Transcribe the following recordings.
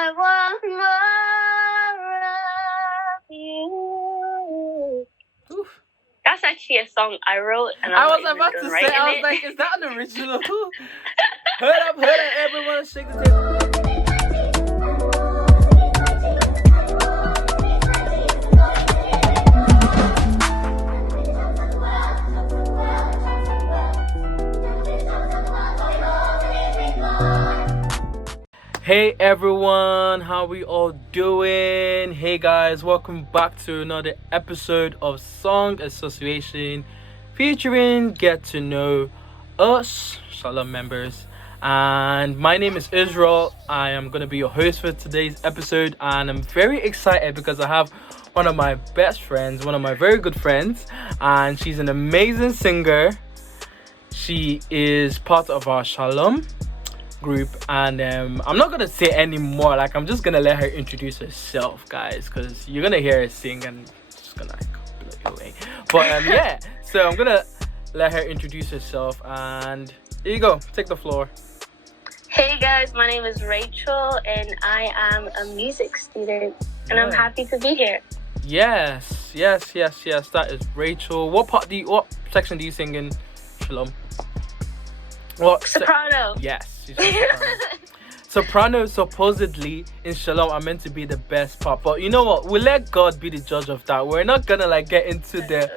I want more of you. Oof. That's actually a song I wrote, and I I'm was not about even to done say, I was writing like, it. is that an original? Heard up, everyone, shake the table. Hey everyone, how we all doing? Hey guys, welcome back to another episode of Song Association featuring Get to Know Us, Shalom members. And my name is Israel. I am going to be your host for today's episode, and I'm very excited because I have one of my best friends, one of my very good friends, and she's an amazing singer. She is part of our Shalom group, and I'm not gonna say any more. Like, I'm just gonna let her introduce herself, guys, because you're gonna hear her sing and it's just gonna like blow you away. But yeah, so I'm gonna let her introduce herself, and here you go, take the floor. Hey guys, my name is Rachel, and I am a music student, and I'm happy to be here. Yes, that is Rachel. What section do you sing in Shalom? What soprano? Yes. Soprano supposedly in Shalom are meant to be the best part, but you know what? We'll let God be the judge of that. We're not gonna like get into the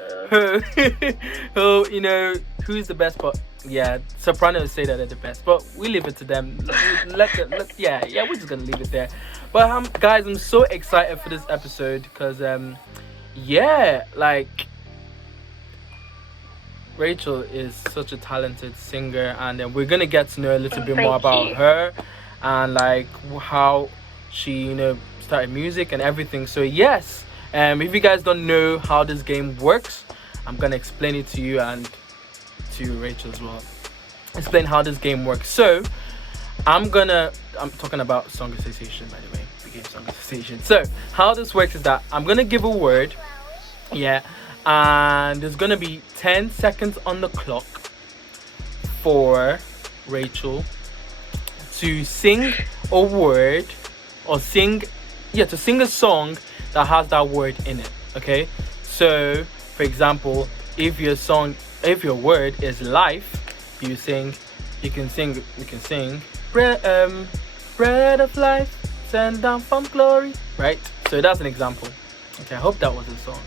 who's the best, but yeah, sopranos say that they're the best, but we leave it to them. We're just gonna leave it there. But guys, I'm so excited for this episode because Rachel is such a talented singer, and we're gonna get to know a little bit more about her and like how she started music and everything. So yes, if you guys don't know how this game works, I'm gonna explain it to you and to Rachel as well. Explain how this game works. So I'm talking about Song Association, by the way. The game Song Association. So how this works is that I'm gonna give a word, and there's gonna be 10 seconds on the clock for Rachel to sing a word to sing a song that has that word in it. Okay, so for example, if your word is life, you can sing bread of life sent down from glory, right? So that's an example. Okay, I hope that was a song.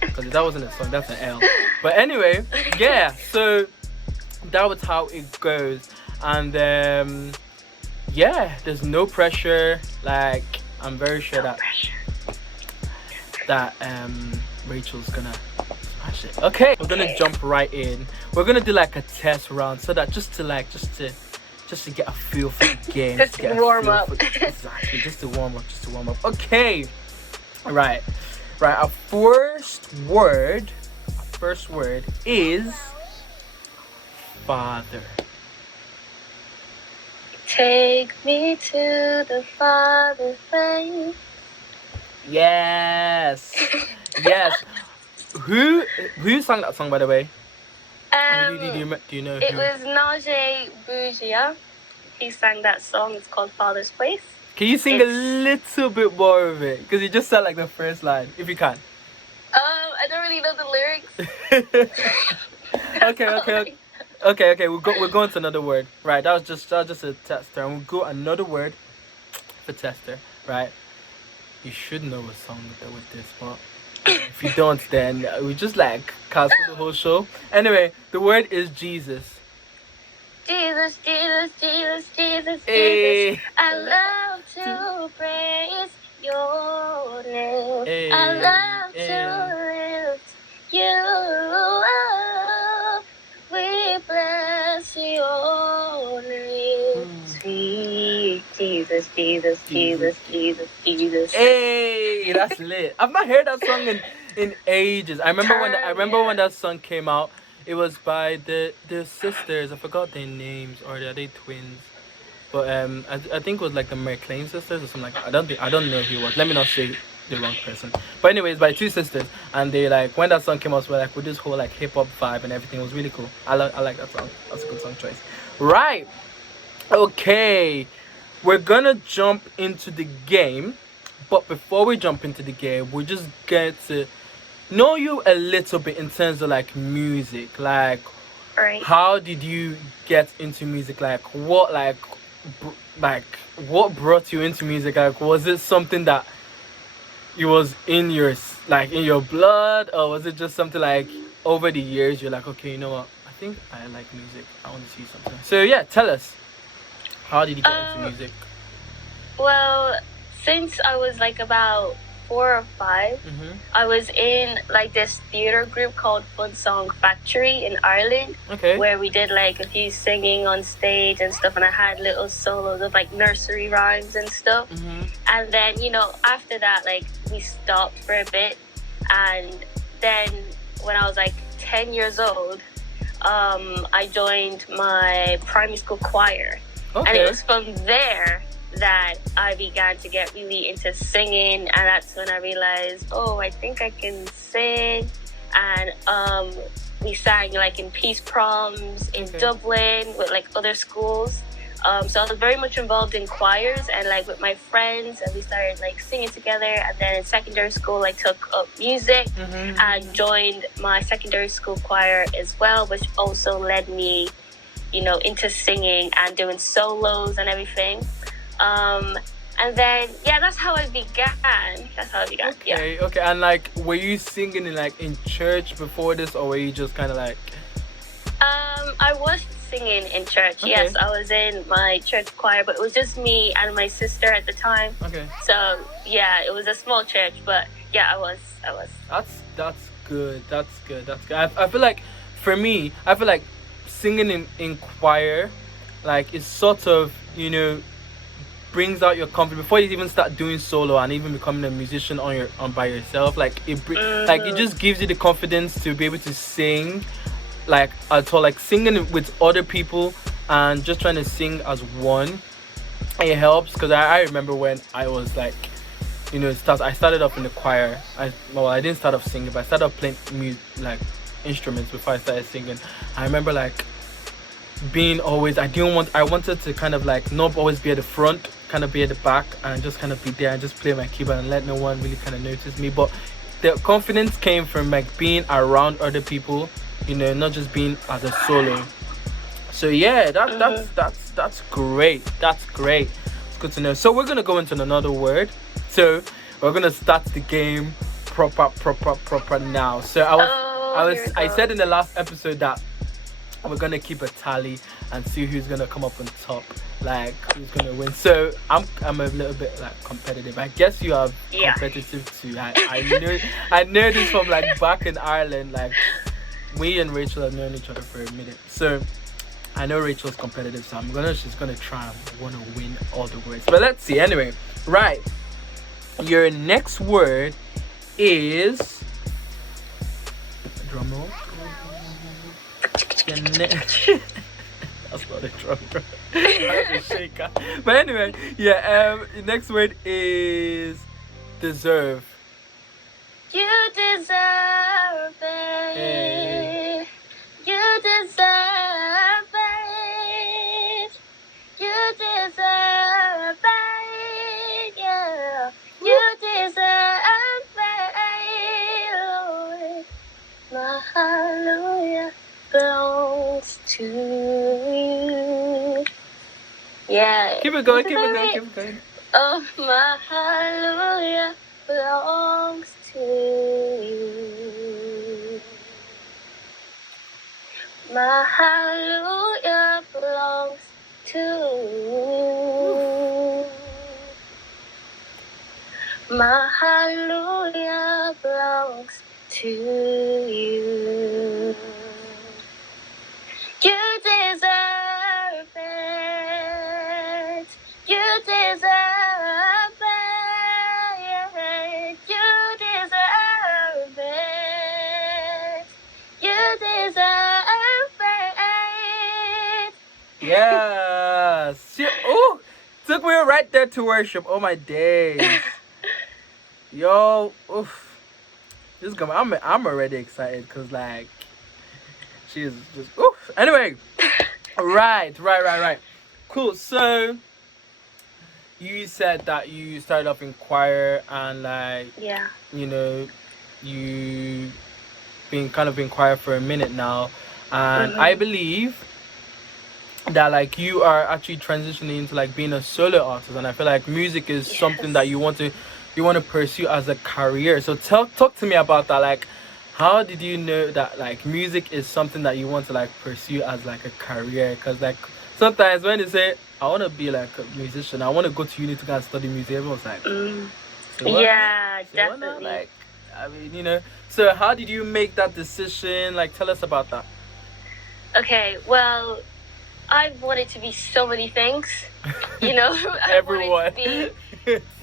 Because if that wasn't a song, that's an L. But anyway, yeah, so that was how it goes. And there's no pressure. Like, I'm very sure that Rachel's gonna smash it. Okay, we're gonna jump right in. We're gonna do like a test round, so that just to get a feel for the game. just to warm up. Exactly, just to warm up. Okay, right. Our first word is Father. Take me to the Father's place. Yes. Who sang that song, by the way? Do you know it who? was Najee Bougia. He sang that song. It's called Father's Place. Can you sing a little bit more of it? Because you just said like the first line, if you can. I don't really know the lyrics. Okay. We're going to another word. Right, that was just a tester, and we'll go another word for tester. Right, you should know a song with this, but if you don't, then we just like cancel the whole show. Anyway, the word is Jesus. Jesus. Hey. I love to praise your name. Hey. I love to lift you up. We bless your name. Sweet Jesus. Hey, that's lit. I've not heard that song in ages. I remember when that song came out. It was by the sisters. I forgot their names, or are they twins? But I think it was like the McLean sisters or something like that. I don't know who it was. Let me not say the wrong person. But anyways, by two sisters, and they like when that song came out, we're like with this whole like hip hop vibe and everything. It was really cool. I like that song. That's a good song choice. Right. Okay. we're gonna jump into the game, but before we jump into the game, we just get to know you a little bit in terms of like music. Like, Right. how did you get into music? Like, what like what brought you into music? Like, was it something that it was in your in your blood, or was it just something like over the years you're like, okay, you know what? I think I like music. I want to see something. So yeah, tell us. How did you get into music? Well, since I was like about 4 or 5, I was in like this theater group called Fun Song Factory in Ireland. Okay. Where we did like a few singing on stage and stuff, and I had little solos of like nursery rhymes and stuff. And then, you know, after that, like we stopped for a bit, and then when I was like 10 years old, I joined my primary school choir. Okay. And it was from there that I began to get really into singing, and that's when I realized, oh, I think I can sing. And we sang like in peace proms in Dublin with like other schools. So I was very much involved in choirs and like with my friends, and we started like singing together. And then in secondary school, I took up music and joined my secondary school choir as well, which also led me, you know, into singing and doing solos and everything. And then, yeah, that's how I began. Okay, okay. And like, were you singing in church before this, or were you just kind of like? I was singing in church. Okay. Yes, I was in my church choir, but it was just me and my sister at the time. Okay. So yeah, it was a small church, but yeah, I was. That's good. That's good. I feel like, for me, I feel like singing in choir, like, it's sort of, you know, brings out your confidence before you even start doing solo and even becoming a musician on by yourself. Like like it just gives you the confidence to be able to sing, like at all, like singing with other people and just trying to sing as one. It helps, because I remember when I was like, you know, I started off in the choir. I didn't start off singing, but I started off playing like instruments before I started singing. I remember like being always, I wanted to kind of like not always be at the front, kind of be at the back and just kind of be there and just play my keyboard and let no one really kind of notice me. But the confidence came from like being around other people, you know, not just being as a solo. So yeah, that's great. That's great. It's good to know. So we're gonna go into another word. So we're gonna start the game proper now. So I said in the last episode that we're gonna keep a tally and see who's gonna come up on top, like who's gonna win. So I'm a little bit like competitive. I guess you are competitive too. I know this from like back in Ireland. Like, we and Rachel have known each other for a minute, so I know Rachel's competitive. So she's gonna try and want to win all the words. But let's see. Anyway, right. Your next word is drum roll. That's not a drum roll. That's a shaker. But anyway, yeah. The next word is deserve. You deserve it. Hey. You deserve it. You deserve it. Yeah. You deserve it, Lord. My hallelujah belongs to you. Yeah. Keep it going. Oh, my hallelujah belongs to you. My hallelujah belongs to you. My hallelujah belongs to you. You deserve it. You deserve it. You deserve it. You deserve it. Yes. Oh, took me right there to worship. Oh my days. Yo, oof. This is I'm already excited because like she's just oof. Anyway, right. Cool. So you said that you started off in choir and like Yeah. you know you been kind of in choir for a minute now, and I Mhm. believe that like you are actually transitioning into like being a solo artist, and I feel like music is something that Yes. you want to pursue as a career. So talk to me about that. Like, how did you know that like music is something that you want to like pursue as like a career? Because like sometimes when they say I want to be like a musician, I want to go to uni to go and study music, everyone's like, Mm. say what? Yeah, Say what now? definitely. Like, I mean, So how did you make that decision? Like, tell us about that. Okay, well, I wanted to be so many things. I wanted to Everyone. be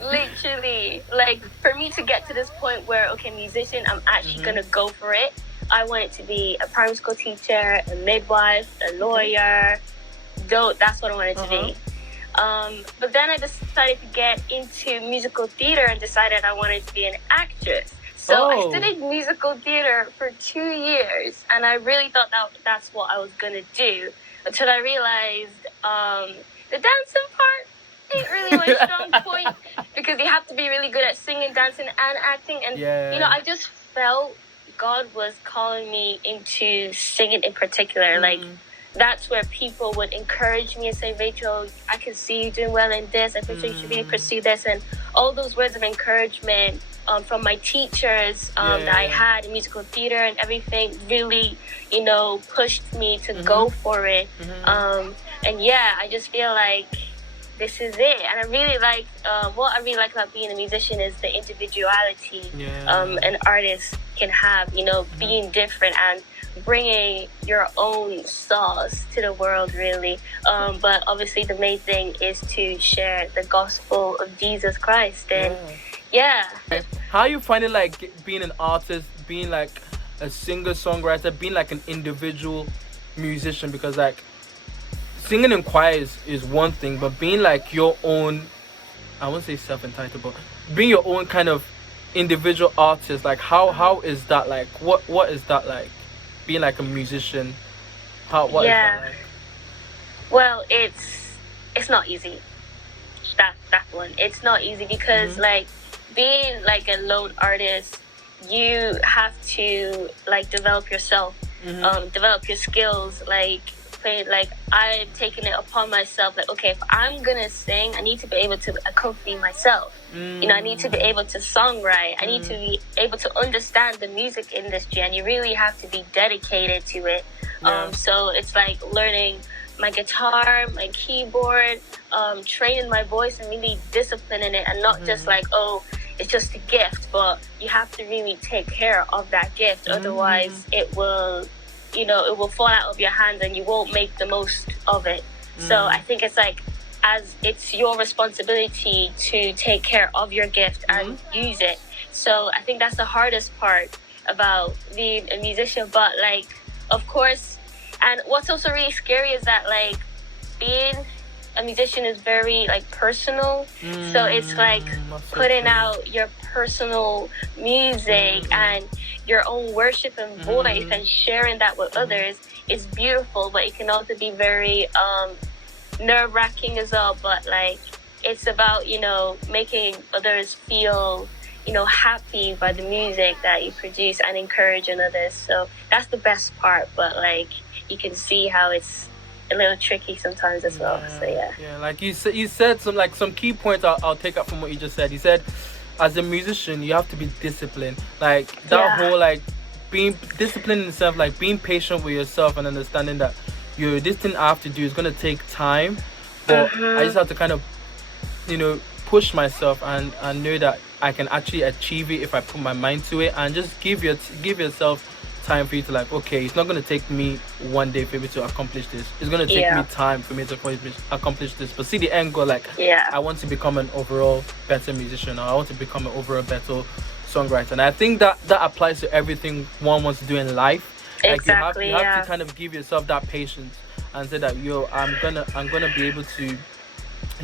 literally like, for me to get to this point where, okay, musician, I'm actually gonna go for it. I wanted to be a primary school teacher, a midwife, a lawyer. Though that's what I wanted to be. But then I decided to get into musical theater and decided I wanted to be an actress. So I studied musical theater for 2 years, and I really thought that's what I was gonna do, until I realized the dancing part ain't really my strong point, because you have to be really good at singing, dancing, and acting. And I just felt God was calling me into singing in particular. Like, that's where people would encourage me and say, Rachel, I can see you doing well in this. I think you should really pursue this. And all those words of encouragement from my teachers that I had in musical theater and everything really, pushed me to go for it. And yeah, I just feel like this is it. And I really like, what I really like about being a musician is the individuality an artist can have, being different and bringing your own sauce to the world, really. But obviously the main thing is to share the gospel of Jesus Christ. And how you find it like being an artist, being like a singer songwriter, being like an individual musician? Because like singing in choir is one thing, but being like your own, I won't say self-entitled, but being your own kind of individual artist, like how is that like? What is that like? Being like a musician, what is that like? Well, it's not easy. That one, it's not easy, because like being like a lone artist, you have to like develop yourself, develop your skills, like I'm taking it upon myself, like, okay, if I'm gonna sing, I need to be able to accompany myself. I need to be able to songwrite. I need to be able to understand the music industry, and you really have to be dedicated to it. So it's like learning my guitar, my keyboard, training my voice and really disciplining it, and not just like, oh, it's just a gift, but you have to really take care of that gift. Otherwise it will it will fall out of your hands and you won't make the most of it. So I think it's like, as it's your responsibility to take care of your gift and use it. So I think that's the hardest part about being a musician. But like, of course, and what's also really scary is that like being a musician is very like personal. So it's like putting out your personal music and your own worship and voice and sharing that with others is beautiful, but it can also be very nerve-wracking as well. But like, it's about making others feel happy by the music that you produce and encouraging others. So that's the best part, but like, you can see how it's a little tricky sometimes as well. So yeah, like you said some key points I'll take up from what you just said. You said, as a musician, you have to be disciplined. Like that whole like being disciplined in yourself, like being patient with yourself and understanding that this thing I have to do is gonna take time, but I just have to kind of push myself and know that I can actually achieve it if I put my mind to it, and just give yourself time for you to like, okay, it's not going to take me one day for me to accomplish this. It's going to take me time for me to accomplish this. But see the end goal, like, I want to become an overall better musician, or I want to become an overall better songwriter. And I think that applies to everything one wants to do in life. Exactly. Like you have to kind of give yourself that patience and say that, I'm gonna be able to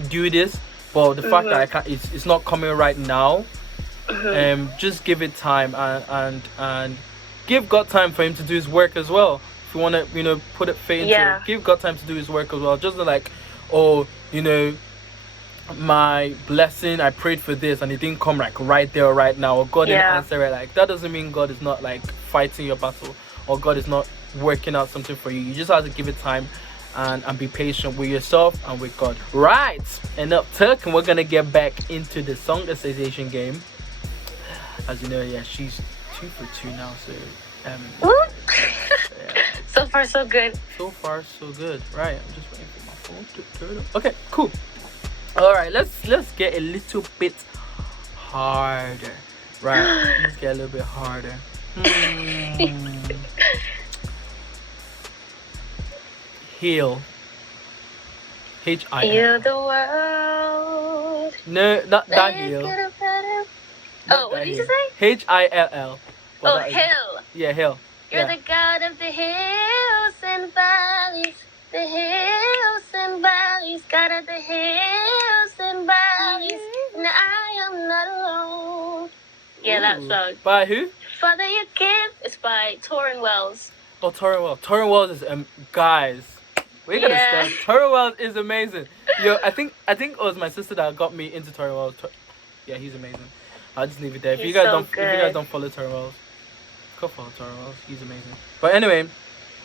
do this, but the fact that I can't, it's not coming right now. Just give it time and give God time for him to do his work as well. If you want to put it faith into it, give God time to do his work as well. Just like, my blessing, I prayed for this and it didn't come like right there or right now, or God didn't Yeah. answer it, like that doesn't mean God is not like fighting your battle, or God is not working out something for you. You just have to give it time and be patient with yourself and with God. Right, enough talk, and we're gonna get back into the song association game. As you know, yeah, she's 2 for 2 now, so Woo! yeah. So far, so good. So far so good. Right, I'm just waiting for my phone to turn up. Okay, cool. All right, let's get a little bit harder. Right, let's get a little bit harder. Heal. H-I-L. Heal the world. No, not that Make heal. it a better- Not Oh, what that did you heal. say? H-I-L-L. Well, Oh, that is- hill. Yeah, hill. You're Yeah. the God of the hills and valleys. The hills and valleys. God of the hills and valleys. And I am not alone. Yeah, that Ooh. song. By who? Father You Give is by Torrin Wells. Oh, Torrin Wells. Torrin Wells is guys. We gotta Yeah. start. Torrin Wells is amazing. Yo, I think it was my sister that got me into Torrin Wells. Yeah, he's amazing. I'll just leave it there. If you He's guys so don't, if you guys good. don't follow Torrin Wells, go follow Torrin Wells. He's amazing. But anyway,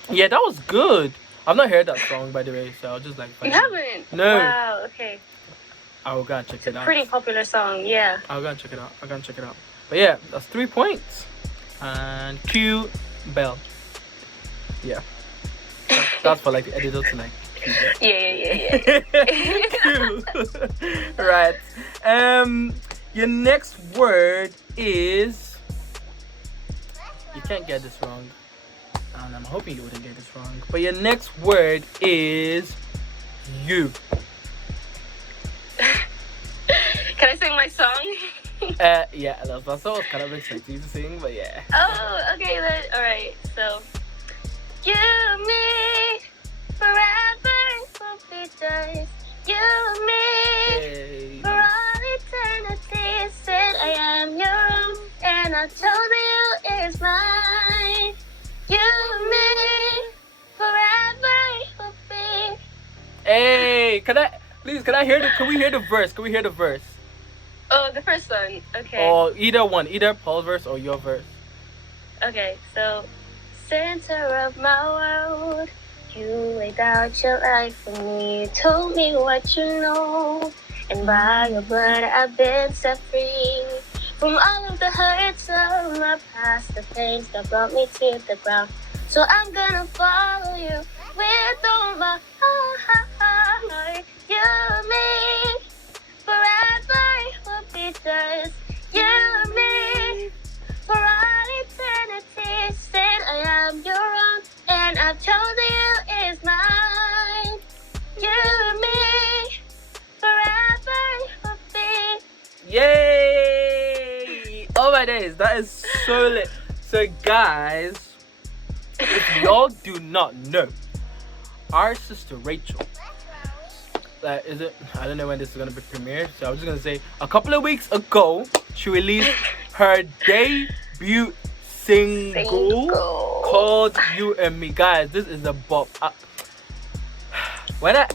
yeah, that was good. I've not heard that song by the way, so I'll just like. You find it. haven't? No. Wow, okay. I'll go and check it out. Pretty popular song, yeah. I'll go and check it out. I'll go and check it out. But yeah, that's 3 points. And Q Bell. Yeah. That's for like the editor to like. Q Bell. Yeah. Q. Right. Your next word is. You can't get this wrong. And I'm hoping you wouldn't get this wrong. But your next word is you. Can I sing my song? Yeah, that's what I was kind of expecting you to sing, but yeah. Oh, okay then. Alright, so. You, me, forever will be just. You, me, Hey. for all eternity. Said I am your own, and I told you it's mine. You, me, forever will be. Hey, can I hear the? Can we hear the verse? Can we hear the verse? Oh, the first one. Okay. Or either one, either Paul's verse or your verse. Okay, so center of my world, you laid out your life for me. You told me what you know, and by your blood I've been set free from all of the hurts of my past, the pains that brought me to the ground. So I'm gonna follow you with all my heart. You, me, forever will be just. You, me, for all eternity. Said I am your own, and I've chosen you is mine. You, me, forever will be. Yay! Oh my days, that is so lit. So guys, if y'all do not know, our sister Rachel, is it? I don't know when this is gonna be premiered, so I'm just gonna say a couple of weeks ago she released her debut single called "You and Me." Guys, this is a bop. When I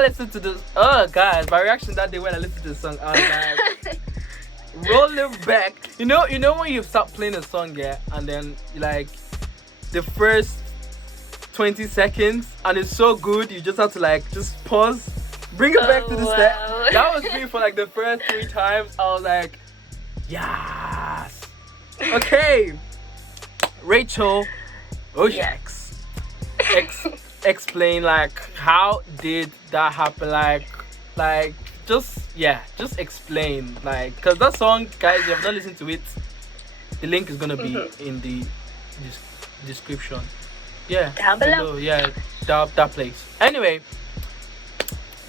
listened to this, guys, my reaction that day when I listened to this song, I was like, rolling back. You know when you start playing a song, yeah, and then like the first 20 seconds, and it's so good, you just have to like just pause, bring it back to the step. That was me for like the first 3 times. I was like, yes. Okay, Rachel Ojax, explain like how did that happen? Like just explain, like, because that song, guys, if you have not listened to it, the link is gonna be in the description. Yeah, Down below. Yeah, that place. Anyway,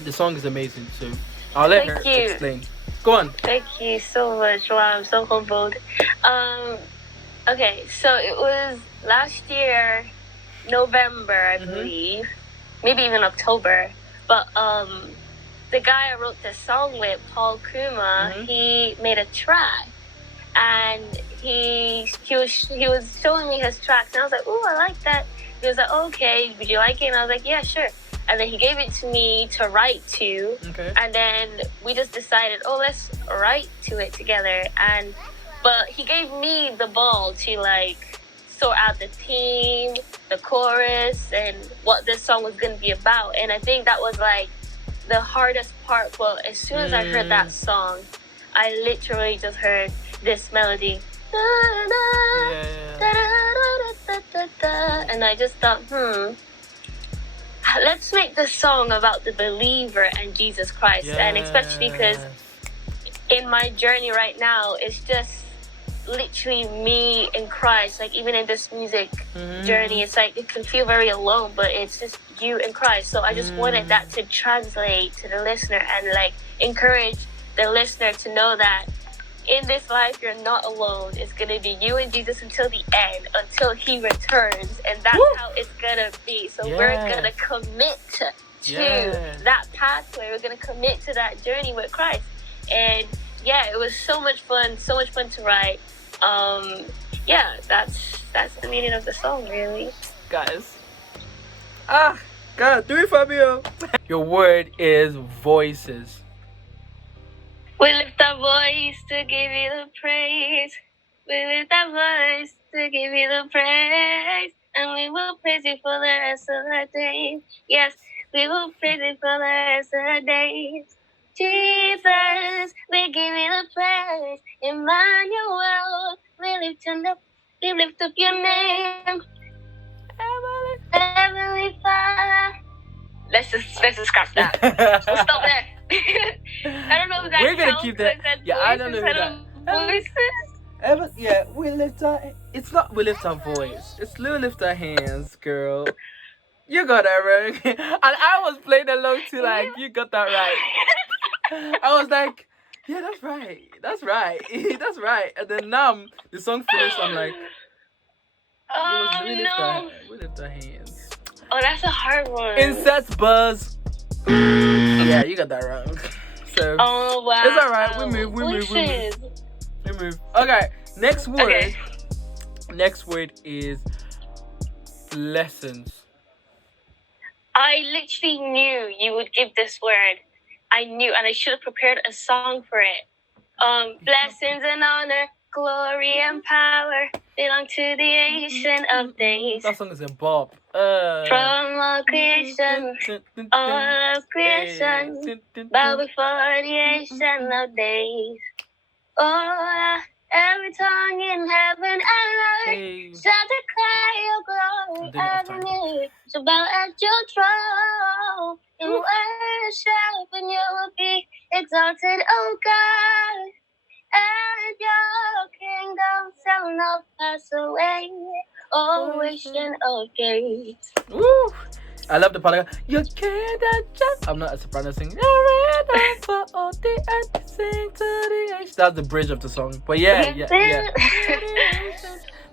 the song is amazing, so I'll let her explain. Go on. Thank you so much. Wow, I'm so humbled. Okay, so it was last year, November, I believe, maybe even October. But the guy I wrote this song with, Paul Kuma, he made a track, and he was showing me his tracks, and I was like, "Ooh, I like that." He was like, "Okay, would you like it?" And I was like, "Yeah, sure." and then he gave it to me to write to. Okay. And then we just decided, oh, let's write to it together. But he gave me the ball to like sort out the theme, the chorus, and what this song was going to be about. And I think that was like the hardest part. But as soon as I heard that song, I literally just heard this melody. And I just thought, let's make this song about the believer and Jesus Christ. Yes. And especially because in my journey right now, it's just literally me and Christ. Like even in this music journey, it's like it can feel very alone, but it's just you and Christ. So I just wanted that to translate to the listener and like encourage the listener to know that in this life you're not alone. It's gonna be you and Jesus until the end, until he returns, and that's how it's gonna be. So we're gonna commit to that pathway. We're gonna commit to that journey with Christ. And yeah, it was so much fun to write. That's the meaning of the song, really. Guys. God, do it, Fabio. Your word is voices. We lift our voice to give you the praise. We lift our voice to give you the praise. And we will praise you for the rest of the days. Yes, we will praise you for the rest of the days. Jesus, we give you the praise. Emmanuel, we lift up your name. Heavenly Father. Let's just scrap that. We'll stop there. I don't know if that We're gonna counts, keep that. Voices, I don't know who that. Voices. We lift our. It's not we lift our voice. It's we lift our hands, girl. You got that right. And I was playing along too, like you got that right. I was like, yeah, that's right. That's right. That's right. And then now the song finished. I'm like, we lift our hands. Oh, that's a hard one. Insert buzz. Yeah, you got that wrong. So oh wow. It's alright. We move. Okay. Next word. Okay. Next word is lessons. I literally knew you would give this word. I knew, and I should have prepared a song for it. Blessings and honor, glory and power belong to the ancient of days. That song is a bop. From all creation, all of creation, bow before the ancient of days. Oh, every tongue in heaven and earth shall declare your glory. Every knee shall bow at your throne in worship, and you will be exalted, oh God. And your kingdom shall not pass away. Oh, ancient of days. Woo! I love the part. You can't just. I'm not a soprano singing. For all the earth to sing to the age. That's the bridge of the song. But yeah.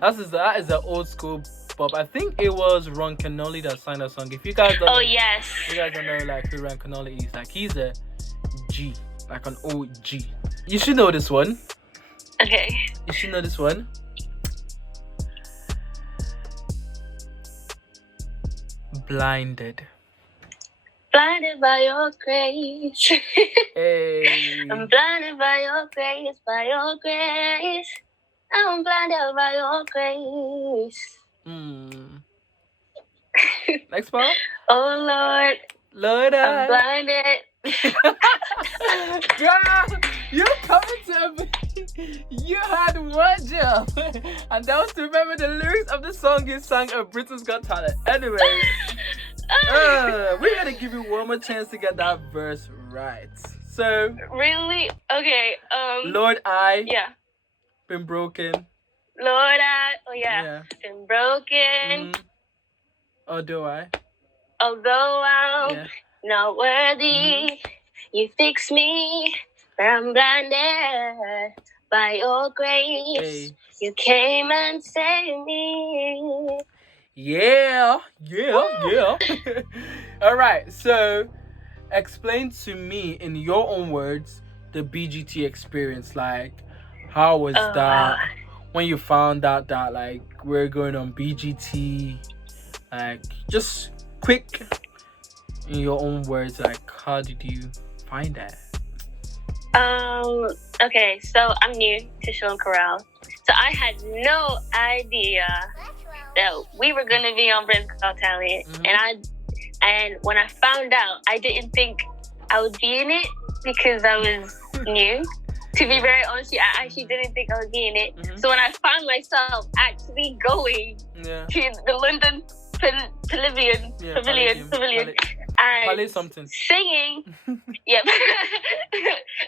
That is an old school pop. I think it was Ron Canoli that sang that song. If you guys don't, yes. You guys don't know like who Ron Canoli is. Like he's a G, like an OG. You should know this one. Okay. You should know this one. Blinded. Blinded by your grace. Hey. I'm blinded by your grace, by your grace. I'm blinded by your grace. Next part. Oh Lord, I'm blinded. Girl, you're coming to me. You had one job, and that was to remember the lyrics of the song you sang at Britain's Got Talent. Anyway, we're gonna give you one more chance to get that verse right. So really, okay. Lord, been broken. Lord, been broken. Although I'm not worthy, you fix me. But I'm blinded by your grace. Hey. You came and saved me. Yeah. All right, so explain to me in your own words the BGT experience. Like, how was that when you found out that like we're going on BGT? Like, just quick in your own words, like how did you find that? Okay, so I'm new to Shalom Chorale. So I had no idea that we were gonna be on Britain's Got Talent. And when I found out, I didn't think I would be in it because I was new. To be very honest, I actually didn't think I would be in it. So when I found myself actually going to the London Pavilion, and singing,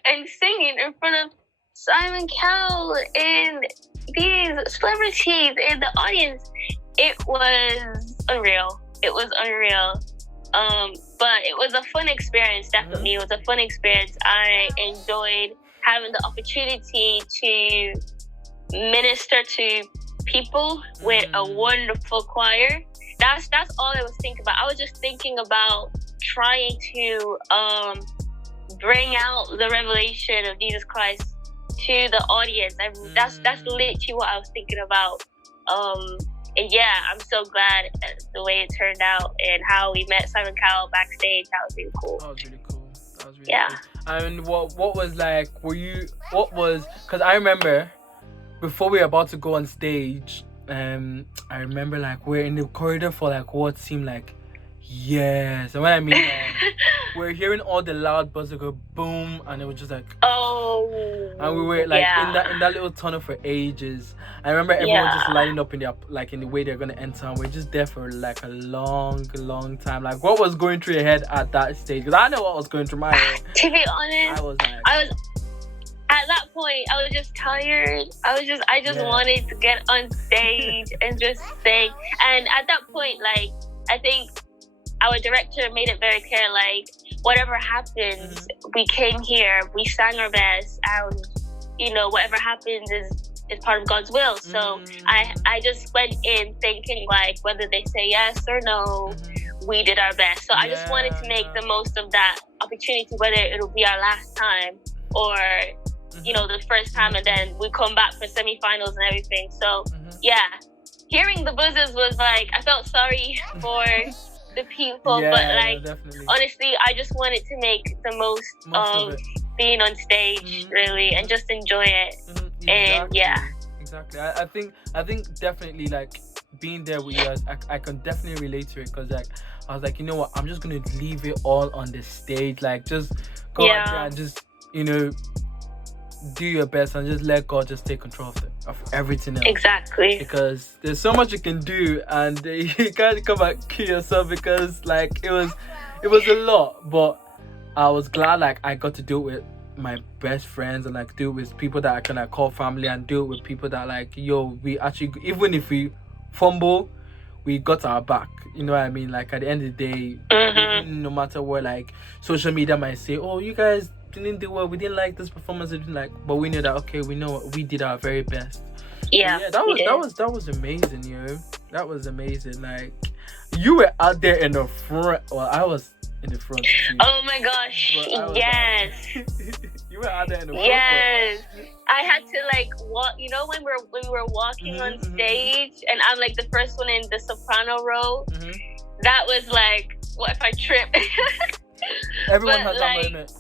and singing in front of Simon Cowell and these celebrities in the audience, it was unreal. It was unreal. But it was a fun experience, definitely. It was a fun experience. I enjoyed having the opportunity to minister to people with a wonderful choir. That's all I was thinking about. I was just thinking about trying to bring out the revelation of Jesus Christ to the audience. That's literally what I was thinking about. And yeah, I'm so glad the way it turned out and how we met Simon Cowell backstage. That was really cool. That was really cool. Cool. And what was like? Because I remember before we were about to go on stage, I remember like we're in the corridor for like what seemed like years. And when I mean we're hearing all the loud buzzer go boom, and it was just like and we were like in that little tunnel for ages. I remember everyone just lining up in the way they're gonna enter, and we're just there for like a long time. Like, what was going through your head at that stage? Because I know what was going through my head. To be honest, I was at that point, I was just tired. I just wanted to get on stage and just sing. And at that point, like, I think our director made it very clear, like, whatever happens, we came here, we sang our best, and, you know, whatever happens is part of God's will. So I just went in thinking, like, whether they say yes or no, we did our best. So I just wanted to make the most of that opportunity, whether it'll be our last time or, you know, the first time, and then we come back for semifinals and everything. So, hearing the buzzers was like, I felt sorry for the people, but like, honestly, I just wanted to make the most of being on stage, really, and just enjoy it. And exactly. I think definitely, like, being there with you, I can definitely relate to it, because like I was like, you know what, I'm just gonna leave it all on the stage, like, just go out there and just, you know, do your best and just let God just take control of everything else. Exactly. Because there's so much you can do, and you can't come and kill yourself, because like it was a lot. But I was glad, like, I got to do it with my best friends, and like do it with people that I can like call family, and do it with people that like, yo, we actually, even if we fumble, we got our back. You know what I mean? Like, at the end of the day, even no matter what, like, social media might say, oh, you guys didn't do well, we didn't like this performance, we didn't like, but we knew that, okay, we know we did our very best. That was amazing, you know. That was amazing. Like, you were out there in the front. Well, I was in the front too. Oh my gosh, yes. You were out there in the front. Yes. I had to like walk, you know, when we were walking on stage, and I'm like the first one in the soprano row. That was like, what if I trip? Everyone has that moment.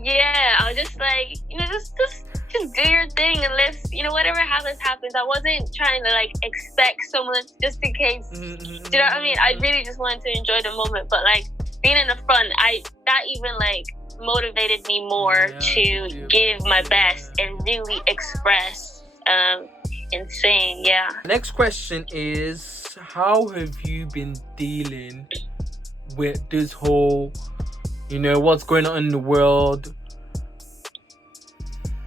Yeah, I was just like, you know, just do your thing, and let's, you know, whatever happens. I wasn't trying to like expect so much just in case. Do you know what I mean? I really just wanted to enjoy the moment, but like being in the front, that even like motivated me more to give my best and really express and sing. Next question is, how have you been dealing with this whole, you know, what's going on in the world?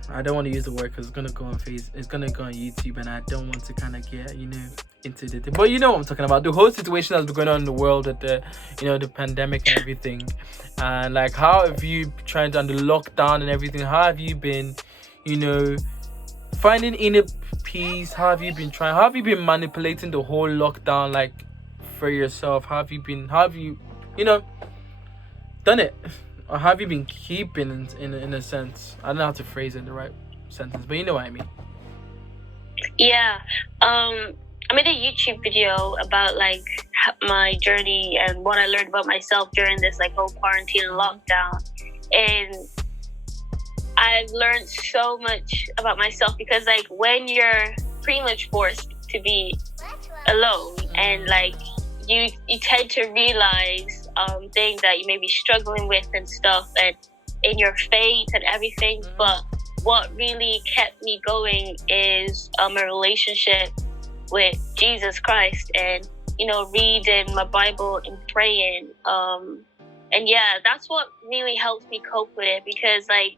I don't want to use the word because it's gonna go on it's gonna go on YouTube, and I don't want to kind of get, you know, into the thing. But you know what I'm talking about, the whole situation that's been going on in the world with the, you know, the pandemic and everything. And like, how have you trying to, under lockdown and everything, how have you been, you know, finding inner peace? How have you been manipulating the whole lockdown, like, for yourself? How have you, you know, done it? Or have you been keeping in a sense? I don't know how to phrase it in the right sentence, but you know what I mean. Yeah. I made a YouTube video about like my journey and what I learned about myself during this like whole quarantine and lockdown. And I've learned so much about myself because like when you're pretty much forced to be alone and like you tend to realize things that you may be struggling with and stuff and in your faith and everything. But what really kept me going is a relationship with Jesus Christ and, you know, reading my Bible and praying. And yeah, that's what really helps me cope with it because like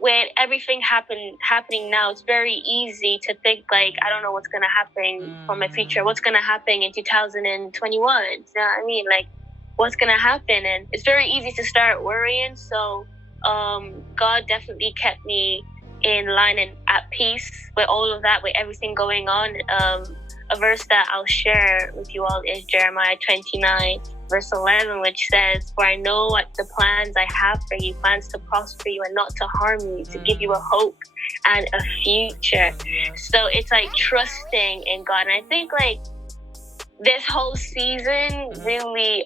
with everything happening now, it's very easy to think like, I don't know what's going to happen for my future. What's going to happen in 2021? You know what I mean? Like, what's going to happen? And it's very easy to start worrying. So God definitely kept me in line and at peace with all of that, with everything going on. A verse that I'll share with you all is Jeremiah 29, verse 11, which says, "For I know what the plans I have for you, plans to prosper you and not to harm you, to give you a hope and a future." So it's like trusting in God. And I think like this whole season really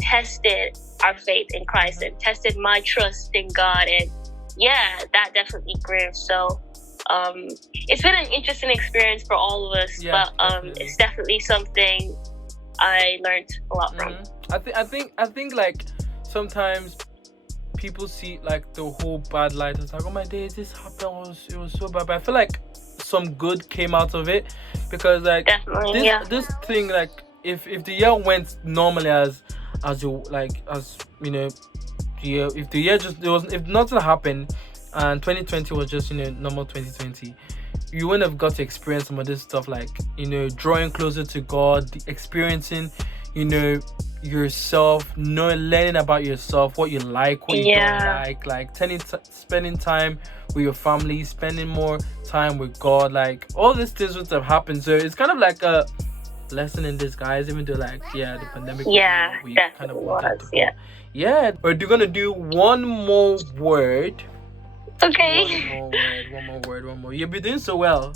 tested our faith in Christ and tested my trust in God. And yeah, that definitely grew. So it's been an interesting experience for all of us, but it's definitely something I learned a lot from. I think like sometimes people see like the whole bad light. It's like, oh my days, this happened. It was so bad. But I feel like some good came out of it because like this thing, like if the year went normally as you like, as you know, if the year just if nothing happened and 2020 was just, you know, normal 2020, you wouldn't have got to experience some of this stuff, like, you know, drawing closer to God, experiencing, you know, yourself, learning about yourself, what you like, what you don't like spending time with your family, spending more time with God, like all these things would have happened. So it's kind of like a blessing in disguise, even though like the pandemic we kind of wanted to we're gonna do one more word. Okay. One more. You'll be doing so well.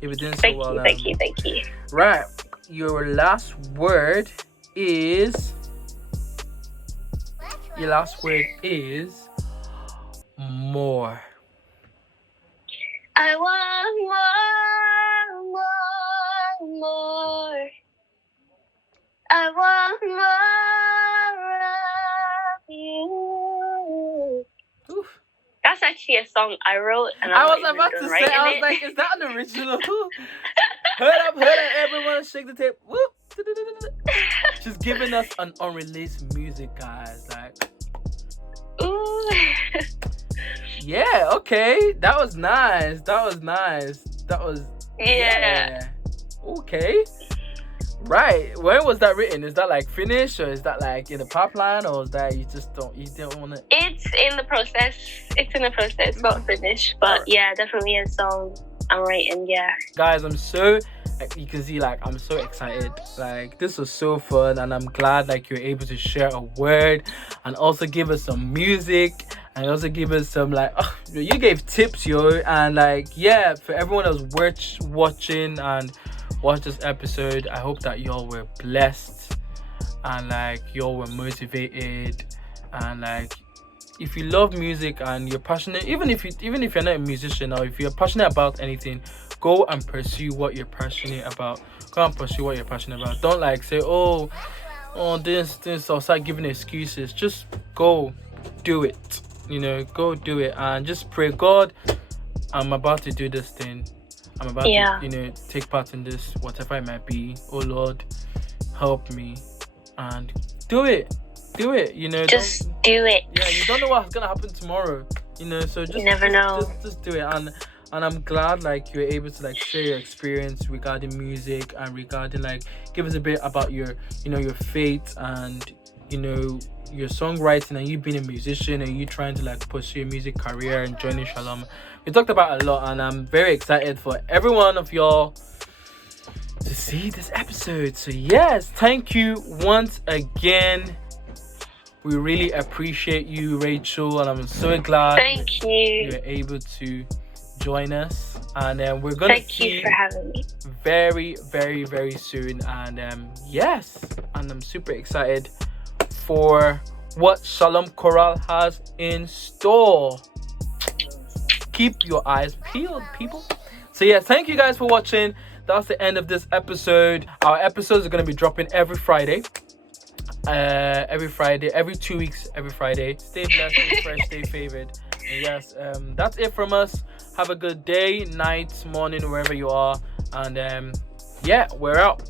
Thank you. Right. Your last word is more. I want more. I want more of you. Oof. That's actually a song I wrote, and I was about to say, I was like, is that an original? Heard up, everyone, shake the tape. Whoop. She's giving us an unreleased music, guys. Like, ooh. Yeah, okay. That was nice. Yeah. Okay. Right. When was that written? Is that like finished, or is that like in the pipeline, or is that you don't want to? It's in the process. It's not finished, but yeah, definitely a song I'm writing. Yeah. Guys, you can see, like, I'm so excited. Like, this was so fun, and I'm glad like you're able to share a word and also give us some music and also give us some like you gave tips, and like for everyone that was watching and watch this episode, I hope that y'all were blessed and like y'all were motivated. And like, if you love music and you're passionate, even if you're not a musician, or if you're passionate about anything, go and pursue what you're passionate about. Don't like say this, or start giving excuses. Just go do it. Go do it and just pray, God, I'm about to do this thing. I'm about to, take part in this, whatever it might be. Oh Lord, help me, and do it. Just do it. Yeah, you don't know what's gonna happen tomorrow. So just you never know. Just do it. And I'm glad like you're able to like share your experience regarding music and regarding like give us a bit about your your faith and your songwriting and you being a musician and you trying to like pursue your music career and joining Shalom. We talked about a lot, and I'm very excited for every one of y'all to see this episode. So yes, thank you once again. We really appreciate you, Rachel, and I'm so glad thank you. you're able to join us, and we're gonna Thank you see for having me. very, very, very soon. And yes, and I'm super excited for what Shalom Chorale has in store. Keep your eyes peeled, people. So yeah, thank you guys for watching. That's the end of this episode. Our episodes are going to be dropping every Friday. Every 2 weeks, every Friday. Stay blessed, stay fresh, stay favored. And yes, that's it from us. Have a good day, night, morning, wherever you are. And yeah, we're out.